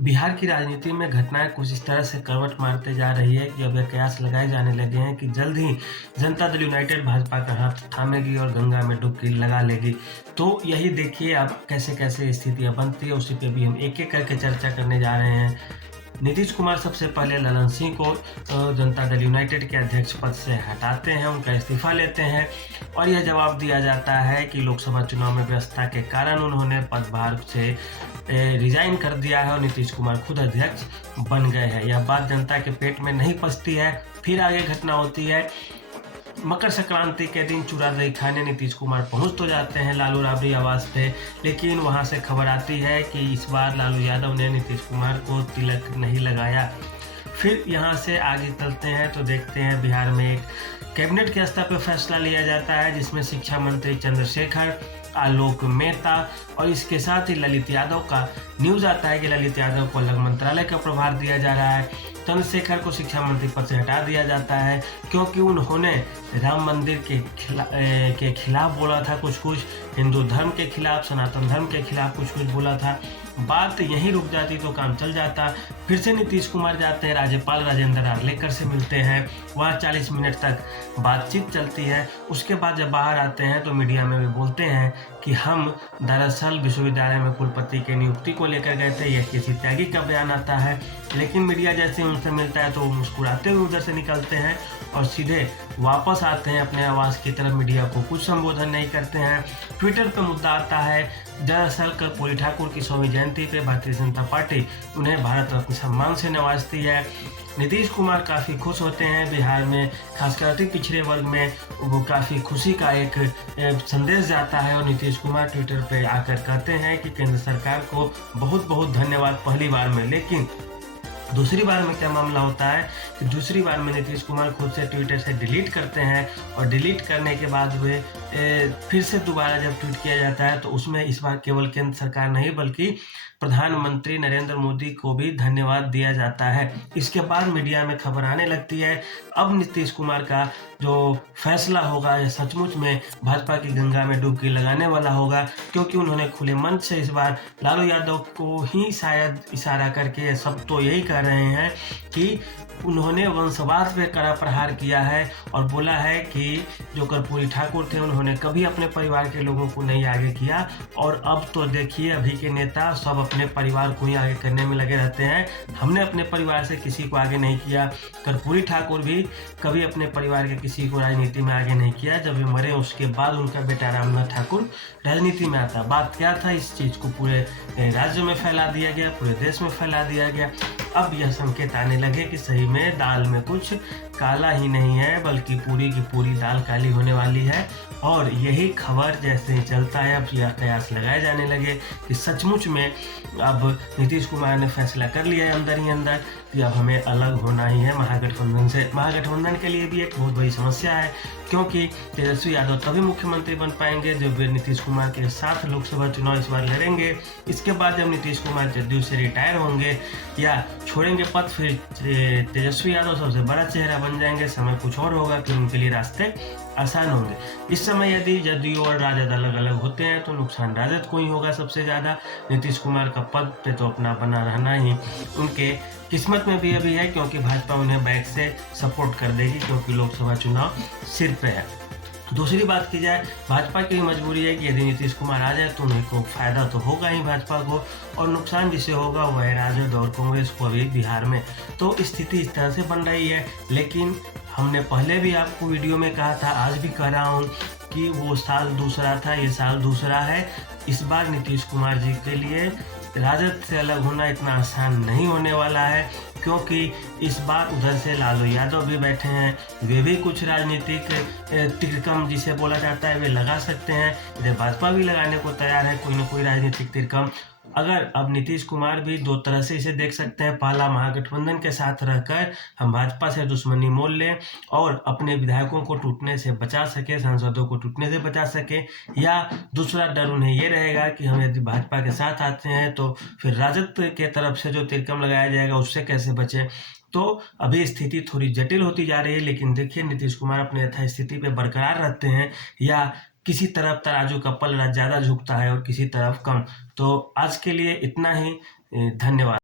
बिहार की राजनीति में घटनाएं कुछ इस तरह से करवट मारते जा रही है कि अब यह कयास लगाए जाने लगे हैं कि जल्द ही जनता दल यूनाइटेड भाजपा का हाथ थामेगी और गंगा में डुबकी लगा लेगी। तो यही देखिए अब कैसे कैसे स्थितियां बनती है, उसी पे भी हम एक एक करके चर्चा करने जा रहे हैं। नीतीश कुमार सबसे पहले ललन सिंह को जनता दल यूनाइटेड के अध्यक्ष पद से हटाते हैं, उनका इस्तीफा लेते हैं और यह जवाब दिया जाता है कि लोकसभा चुनाव में व्यस्तता के कारण उन्होंने पदभार से रिजाइन कर दिया है और नीतीश कुमार खुद अध्यक्ष बन गए हैं। यह बात जनता के पेट में नहीं पचती है। फिर आगे घटना होती है, मकर संक्रांति के दिन चूड़ा दही खाने नीतीश कुमार पहुंच तो जाते हैं लालू राबड़ी आवास पे, लेकिन वहां से खबर आती है कि इस बार लालू यादव ने नीतीश कुमार को तिलक नहीं लगाया। फिर यहाँ से आगे चलते हैं तो देखते हैं बिहार में एक कैबिनेट के स्तर पर फैसला लिया जाता है जिसमें शिक्षा मंत्री चंद्रशेखर, आलोक मेहता और इसके साथ ही ललित यादव का न्यूज आता है कि ललित यादव को अलग मंत्रालय का प्रभार दिया जा रहा है। चंद्रशेखर को शिक्षा मंत्री पद से हटा दिया जाता है क्योंकि उन्होंने राम मंदिर के खिलाफ बोला था, कुछ हिंदू धर्म के खिलाफ, सनातन धर्म के खिलाफ कुछ बोला था। बात यहीं रुक जाती तो काम चल जाता। फिर से नीतीश कुमार जाते हैं, राज्यपाल राजेंद्र आर्लेकर से मिलते हैं, वहाँ 40 मिनट तक बातचीत चलती है। उसके बाद जब बाहर आते हैं तो मीडिया में भी बोलते हैं कि हम दरअसल विश्वविद्यालय में कुलपति की नियुक्ति को लेकर गए थे। यह किसी त्यागी का बयान आता है, लेकिन मीडिया जैसे उनसे मिलता है तो वो मुस्कुराते हुए उधर से निकलते हैं और सीधे वापस आते हैं अपने आवास की तरफ। मीडिया को कुछ संबोधन नहीं करते हैं। ट्विटर पर मुद्दा आता है, दरअसल कर्पूरी ठाकुर की 100वीं जयंती पे भारतीय जनता पार्टी उन्हें भारत रत्न सम्मान से नवाजती है। नीतीश कुमार काफ़ी खुश होते हैं। बिहार में खासकर अति पिछड़े वर्ग में वो काफ़ी खुशी का एक संदेश जाता है और नीतीश कुमार ट्विटर पे आकर कहते हैं कि केंद्र सरकार को बहुत बहुत धन्यवाद पहली बार में। लेकिन दूसरी बार में क्या मामला होता है कि दूसरी बार में नीतीश कुमार खुद से ट्विटर से डिलीट करते हैं और डिलीट करने के बाद वे फिर से दोबारा जब ट्वीट किया जाता है तो उसमें इस बार केवल केंद्र सरकार नहीं बल्कि प्रधानमंत्री नरेंद्र मोदी को भी धन्यवाद दिया जाता है। इसके बाद मीडिया में खबर आने लगती है अब नीतीश कुमार का जो फैसला होगा यह सचमुच में भाजपा की गंगा में डुबकी लगाने वाला होगा, क्योंकि उन्होंने खुले मन से इस बार लालू यादव को ही शायद इशारा करके सब तो यही कह रहे हैं कि उन्होंने वंशवाद पे कड़ा प्रहार किया है और बोला है कि जो कर्पूरी ठाकुर थे उन्होंने कभी अपने परिवार के लोगों को नहीं आगे किया और अब तो देखिए अभी के नेता सब अपने परिवार को ही आगे करने में लगे रहते हैं। हमने अपने परिवार से किसी को आगे नहीं किया। कर्पूरी ठाकुर भी कभी अपने परिवार के किसी को राजनीति में आगे नहीं किया। जब वे मरे उसके बाद उनका बेटा रामनाथ ठाकुर राजनीति में आता। बात क्या था, इस चीज़ को पूरे राज्य में फैला दिया गया, पूरे देश में फैला दिया गया। अब यह संकेत आने लगे कि सही में दाल में कुछ काला ही नहीं है बल्कि पूरी की पूरी दाल काली होने वाली है। और यही खबर जैसे ही चलता है अब यह कयास लगाए जाने लगे कि सचमुच में अब नीतीश कुमार ने फैसला कर लिया है अंदर ही अंदर कि अब हमें अलग होना ही है महागठबंधन से। महागठबंधन के लिए भी एक बहुत बड़ी समस्या है, क्योंकि तेजस्वी यादव तभी मुख्यमंत्री बन पाएंगे जब वे नीतीश कुमार के साथ लोकसभा चुनाव इस बार लड़ेंगे। इसके बाद जब नीतीश कुमार जदयू से रिटायर होंगे या छोड़ेंगे पद, फिर तेजस्वी यादव सबसे बड़ा चेहरा बन जाएंगे। समय कुछ और होगा कि उनके लिए रास्ते आसान होंगे। इस समय यदि जदयू और राजद अलग अलग होते हैं तो नुकसान राजद को ही होगा सबसे ज़्यादा। नीतीश कुमार का पद पे तो अपना बना रहना ही उनके किस्मत में भी अभी है, क्योंकि भाजपा उन्हें बैक से सपोर्ट कर देगी क्योंकि लोकसभा चुनाव सिर पे है। दूसरी बात की जाए, भाजपा की मजबूरी है कि यदि नीतीश कुमार आ जाए तो उन्हें को फायदा तो होगा ही भाजपा को, और नुकसान जिसे होगा वह है राजद और कांग्रेस को अभी बिहार में। तो स्थिति इस तरह से बन रही है। लेकिन हमने पहले भी आपको वीडियो में कहा था, आज भी कह रहा हूँ कि वो साल दूसरा था, ये साल दूसरा है। इस बार नीतीश कुमार जी के लिए राजद से अलग होना इतना आसान नहीं होने वाला है, क्योंकि इस बार उधर से लालू यादव भी बैठे हैं। वे भी कुछ राजनीतिक तिरकम जिसे बोला जाता है वे लगा सकते हैं। इधर भाजपा भी लगाने को तैयार है कोई ना कोई राजनीतिक तिरकम। अगर अब नीतीश कुमार भी दो तरह से इसे देख सकते हैं, पहला महागठबंधन के साथ रहकर हम भाजपा से दुश्मनी मोल लें और अपने विधायकों को टूटने से बचा सके, सांसदों को टूटने से बचा सके, या दूसरा डर उन्हें ये रहेगा कि हम यदि भाजपा के साथ आते हैं तो फिर राजद के तरफ से जो तिरकम लगाया जाएगा उससे कैसे बचें। तो अभी स्थिति थोड़ी जटिल होती जा रही है, लेकिन देखिए नीतीश कुमार अपने यथास्थिति पे बरकरार रहते हैं या किसी तरफ तराजू का पलड़ा ज़्यादा झुकता है और किसी तरफ कम। तो आज के लिए इतना ही। धन्यवाद।